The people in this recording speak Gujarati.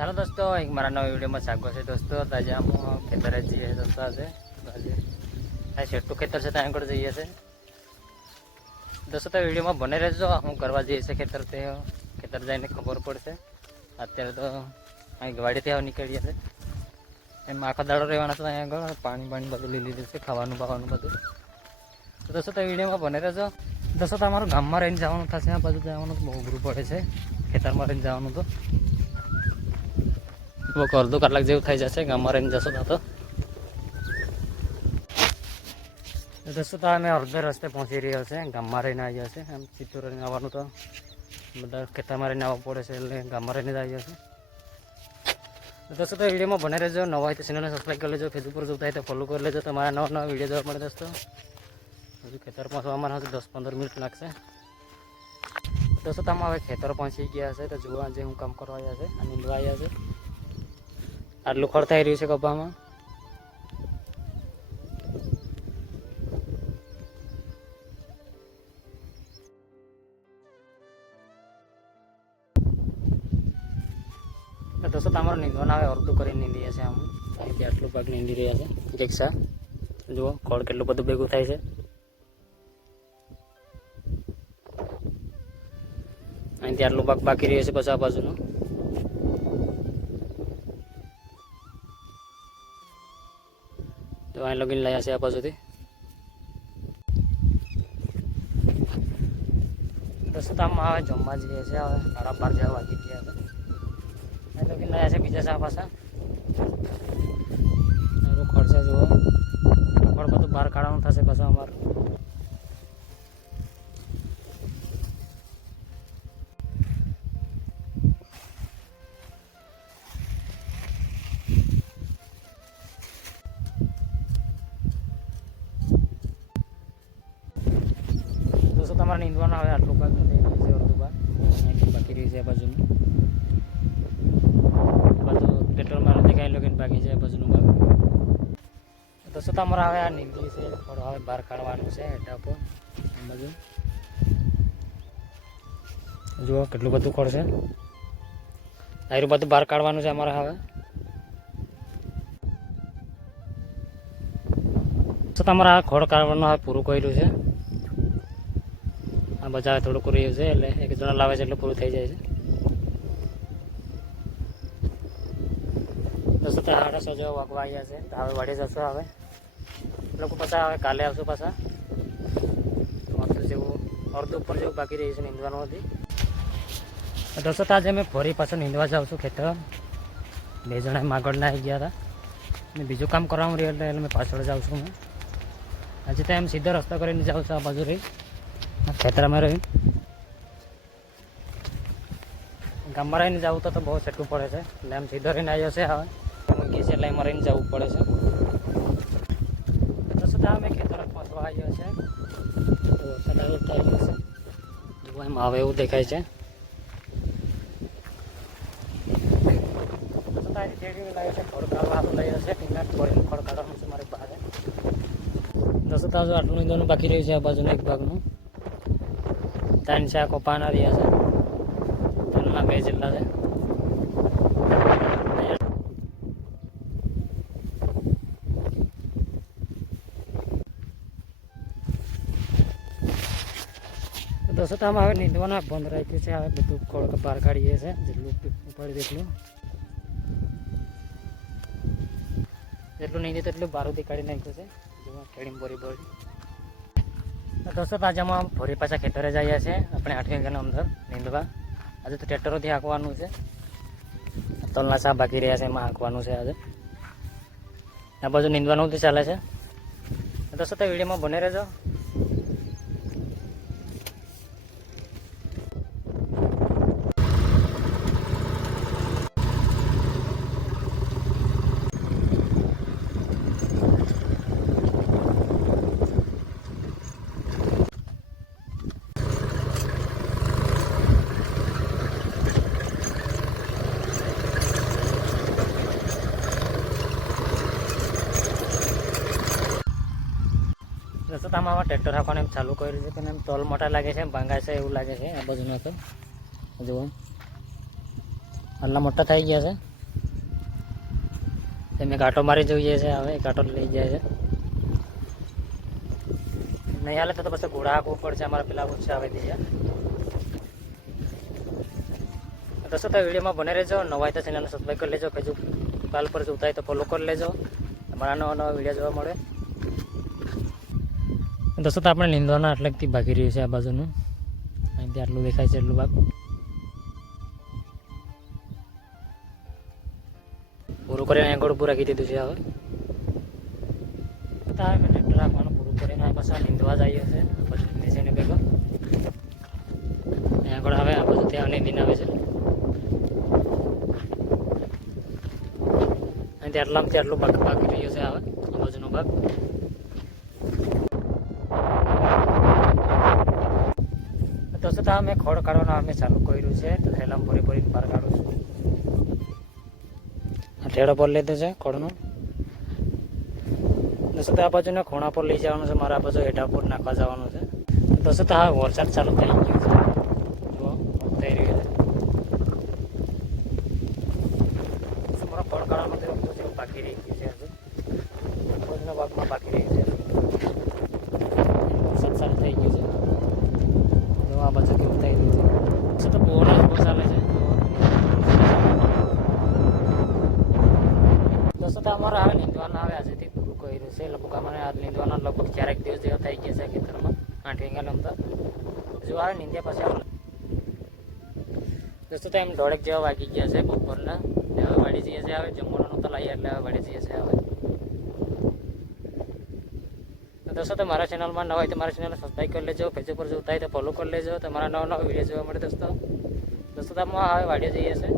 ચાલો દોસ્તો, એક મારા નવા વિડીયોમાં સ્વાગત છે દોસ્તો. આજે આમ ખેતરે જઈએ દોસ્તો. આજે આ છેટું ખેતર છે ત્યાં આગળ જઈએ છે દોસ્તો. તો વિડીયોમાં બને રહેજો. હું કરવા જઈએ છે ખેતર, તે ખેતર જઈને ખબર પડશે. અત્યારે તો અહીં વાડીથી આવ નીકળીએ છે. એમાં આખો દાડો રહેવાના છે અહીંયા આગળ. પાણી બધું લઈ લીધું છે, ખાવાનું બાવાનું બધું. તો દોસ્તો તો વિડીયોમાં બને રહેજો દોસ્તો. તો અમારું ગામમાં રહીને જવાનું થશે. આ બાજુ જવાનું બહુ અઘરું પડે છે. ખેતરમાં રહીને જવાનું તો અડધો કલાક જેવું થઈ જશે. ગામમાં રહીને જશો તો દોસ્તો તો અમે અડધે રસ્તે પહોંચી રહ્યા છે. ગામમાં રહીને આવ્યા છે. આમ સીધું રહીને આવવાનું તો બધા ખેતરમાં રહીને આવવું પડે છે, એટલે ગામમાં રહીને જ આવ્યા છે દોસ્તો. તો વિડીયોમાં બને રહેજો. નવા હોય તો ચેનલને સબસ્ક્રાઈબ કરી લેજો. ફેસબુક પર જોતા હોય તો ફોલો કરી લેજો. તમારા નવા વિડીયો જોવા મળે દોસ્તો. હજુ ખેતર પહોંચવામાં હજુ 10-15 મિનિટ લાગશે દોસ્તો. તમે હવે ખેતર પહોંચી ગયા છે. તો જોવા જે હું કામ કરવા આવ્યા છે, આ નીંદવા આવ્યા છે. આટલું ખડ થઈ રહ્યું છે કપામાં. દોસ્તો તમારો નીંદવાના હવે અડધું કરીને નીંદી છે. આમ અહીંથી આટલું ભાગ નીંદી રહ્યા છે. રિક્ષા જુઓ ખડ કેટલું બધું ભેગું થાય છે. અહીંથી આટલું ભાગ બાકી રહ્યો છે. પછી આ બાજુનું તો અહીં લગીને લાયા છે. આ બાજુથી દોસ્તો આમાં હવે જમવા જઈએ છે. હવે 12:30 જેવા વાગી ગયા છે. અહીં લગીને લાયા છે બીજા સા પાછા. એનું ખર્ચે જુઓ, ખડ બધું બહાર કાઢવાનું થશે પાછું અમારું. તમારે નીંદવાનું આવે આટલું ભાગ નીંદાઈ રહ્યું છે. અડધું ભાગ અહીંથી બાકી રહ્યું છે. આ બાજુનું બાજુ પેટ્રોલમાં નથી કાંઈ લગીને બાકી છે. આ બાજુનું ભાગ દોસ્તો તમારે હવે આ નીંદી છે. થોડું હવે બહાર કાઢવાનું છે. ટાપો બાજુ જુઓ કેટલું બધું ખડ છે. આયરું બધું બહાર કાઢવાનું છે અમારે હવે. તો તમારે આ ખડ કાઢવાનું હવે પૂરું કર્યું છે. આ બજાર થોડુંક રહ્યું છે, એટલે એક જણા લાવે છે એટલે પૂરું થઈ જાય છે દોસ્તો. તો 8:30 જેવા વાગવા આવ્યા છે. તો હવે વાડી જશો. હવે લોકો પાછા હવે કાલે આવશું પાછા. અડધું ઉપર જેવું બાકી રહ્યું છે નીંદવાનું હતી દોસ્તો. તો આજે અમે ફરી પાછળ નીંદવા જાઉં છું ખેતર. 2 જણા આગળ આવી ગયા હતા અને બીજું કામ કરવાનું રહ્યું એટલે મેં પાછળ જાઉં છું. હું આજે તો એમ સીધો રસ્તો કરીને જાઉં છું. આ બાજુ રહી ખેતરમાં રહી ગામમાં રહીને જવું તો બહુ છેટું પડે છે, એટલે એમ સીધો રહીને આવ્યો છે. હવે મૂકી છે એટલે એમાં રહીને જવું પડે છે. તો સુધા અમે ખેતર પહોંચવા આવ્યો છે. તો એમ હવે એવું દેખાય છે. દોસ્તો તાજુ આટલું નીંદવાનું બાકી રહ્યું છે. આ બાજુનું એક ભાગનું 3 કોપાના રહ્યા છે. તલના 2 જેટલા છે. દોસ્તો આમાં હવે નીંદવાના બંધ રાખ્યું છે. હવે બધું ખોળ બહાર કાઢીએ છે. જેટલું પડે જેટલું નીંદે તેટલું બહારથી કાઢી નાખ્યું છે. જેમાં ખેડી બોરી દોસ્તો તાજામાં ફરી પાછા ખેતરે જઈએ છે. આપણે 8 વાગ્યાના અંદર નીંદવા. આજે તો ટ્રેક્ટરોથી હાંકવાનું છે. તલના સા બાકી રહ્યા છે, એમાં હાંકવાનું છે આજે. આ બાજુ નીંદવાનું ચાલે છે દોસ્તો. તો વિડીયોમાં બને રહેજો. દોસ્તો આમાં ટ્રેક્ટર હાંકવાનું એમ ચાલુ કર્યું છે, પણ એમ તલ મોટા લાગે છે, ભાંગાય છે એવું લાગે છે. આ બાજુનો તો જુઓ આટલા મોટા થઈ ગયા છે. મેં કાંટો મારી જોઈએ છે, હવે કાંટો લઈ જાય છે. નહીં હાલે તો પછી ઘોડા હાંકવું પડશે, અમારે પેલા ઓછા આવે દઈએ. દોસ્તો તો વિડીયોમાં બને રહેજો, નવા હોય તો ચેનલને સબસ્ક્રાઈબ કરી લેજો, ફેસબુક કાલ પર જોતા હોય તો ફોલો કરી લેજો, તમારા નવા વિડીયો જોવા મળે. દોસ્તો તો આપણે નીંદવાના આટલેકથી ભાગી રહ્યું છે આ બાજુનું, અહીંથી આટલું દેખાય છે એટલું ભાગ પૂરું કરીને આગળ ઊભું રાખી દીધું છે. હવે તો હવે મેં ટ્રેક્ટર રાખવાનું પૂરું કરીને આ પાછા નીંદવા જઈએ છે પછી નીચેને ભેગો આગળ. હવે આ બાજુ ત્યાં નીંદીને આવે છે, અહીંથી આટલામાંથી આટલું ભાગ ભાગી રહ્યો છે હવે આ બાજુનો ભાગ. દોસ્તો તો મેં ખોડ કાઢવાનું અમે ચાલુ કર્યું છે, તો થેલામાં ભરી ભરીને બહાર કાઢું છું. આ ઠેડો પર લીધો છે ખોડનો. દોસ્તો તો આ બાજુના ખૂણા પર લઈ જવાનું છે, મારા બાજુ હેઠા પર નાખવા જવાનું છે. દોસ્તો તો હા વરસાદ ચાલુ થઈ ગયો છે, જુઓ થઈ રહ્યું છે. મારા ખોડ કાઢવાનું છે, બાકી રહી ગયું છે, હજુ ખોડના ભાગમાં બાકી રહ્યું છે. વરસાદ ચાલુ થઈ ગયું છે, આ બાજુ કેવું થઈ રહ્યું છે. તો પવન બહુ ચાલે છે. દોસ્તો તો અમારે હવે નીંદવાના આવે આજથી પૂરું કર્યું છે. લગભગ અમારે આજ નીંદવાના લગભગ 4 દિવસ જેવા થઈ ગયા છે ખેતરમાં 8 વીંગા લમતા. જો આવે નીંદ્યા પછી આવે. દોસ્તો તો એમ 1:30 જેવા વાગી ગયા છે બપોરના. હવે વાડી જઈએ છે, હવે જમવાનું તો લાવીએ એટલે હવે વાડી જઈએ છે. હવે દોસ્તો તો મારા ચેનલમાં નવા હોય તો મારા ચેનલને સબસ્ક્રાઈબ કરી લેજો, ફેસબુક પર જોતા હોય તો ફોલો કરી લેજો, તમારા નવા વિડીયો જોવા મળે. દોસ્તો તો હવે વાડીએ જઈએ છે.